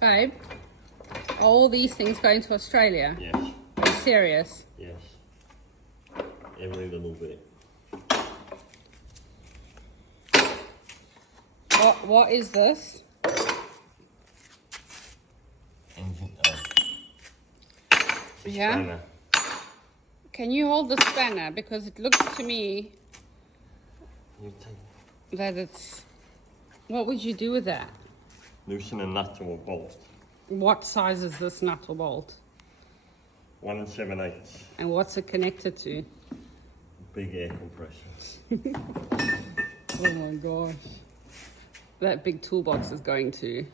Babe, are all these things going to Australia? Yes. Are you serious? Yes. Every little bit. What is this? Engine. Yeah? Spanner. Can you hold the spanner? Because it looks to me You take. that it's... What would you do with that? Loosen a nut or a bolt. What size is this nut or bolt? 1 7/8. And what's it connected to? Big air compressors. Oh my gosh. That big toolbox is going to